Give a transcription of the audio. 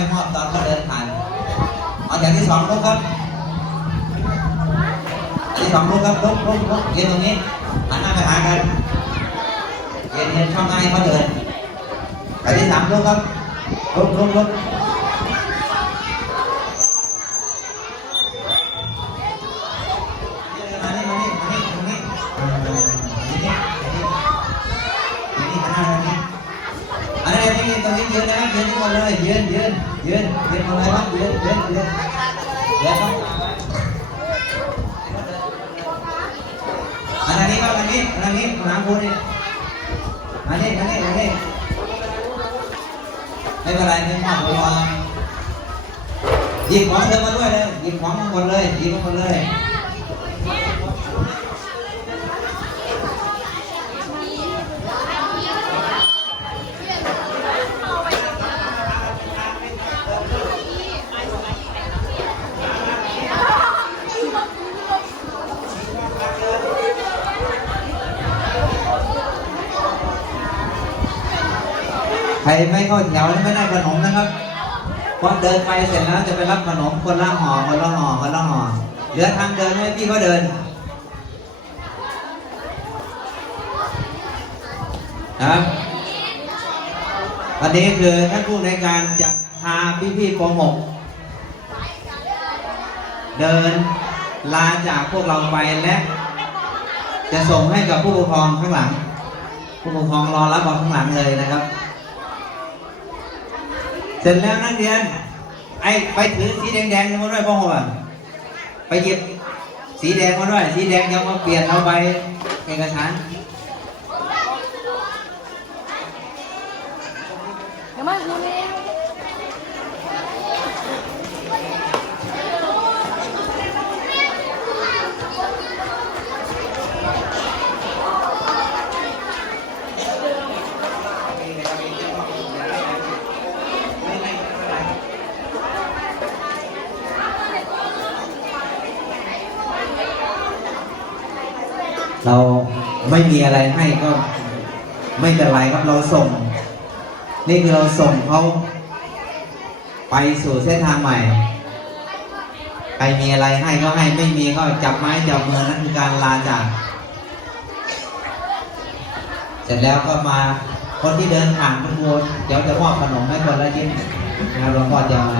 ไม่มอบตอนเขาเดินผ่านเอาอย่างที่สองลุกครับอันที่สองลุกครับลุกลุกลุกยืนตรงนี้หันหน้าไปหากันยืนยืนช่องหน้าให้เขาเดินอันที่สามลุกครับลุกลุกลุกมานี่มานี่มานี่ตรงนี้นี่นี่นี่นี่มาหน้าตรงนี้ อันนี้นี่ตรงนี้ยืนนะครับยืนทุกคนเลยยืนยืนยืนยืนหมดเลยครับยืนยืนยืนยืนครับอันนี้ครับอันนี้อันนี้หลังคุณนี่อันนี้อันนี้อันนี้ไม่เป็นไรไม่มากพอหยิบของเธอมาด้วยเลยหยิบของมาหมดเลยหยิบมาหมดเลย ใครไม่เข้าแถวนี่ไม่ได้ขนมนะครับเพราะเดินไปเสร็จแล้วจะไปรับขนมคนละห่อคนละห่อคนละห่อเหลือทางเดินให้พี่เขาเดินนะครับวันนี้คือท่านผู้ในการจะพาพี่พี่ๆป .6 เดินลาจากพวกเราไปและจะส่งให้กับผู้ปกครองข้างหลัง ผู้ปกครองรอรับเอาข้างหลังเลยนะครับ เสร็จแล้วนักเรียน ไอ้ไปถือสีแดงๆมาด้วยพ่อหัวไปหยิบสีแดงมาด้วย สีแดงยังมาเปลี่ยนเอาไปเอกสารเดี๋ยวมาดูเร็ว เราไม่มีอะไรให้ก็ไม่เป็นไรครับเราส่ง นี่คือเราส่งเขาไปสู่เส้นทางใหม่ ใครมีอะไรให้ก็ให้ไม่มีก็จับไม้จับมือนั่นคือการลาจากเสร็จแล้วก็มาคนที่เดินผ่านทุกคนเดี๋ยวจะมอบขนมให้คนละชิ้นนะครับหลวงพ่อจะมา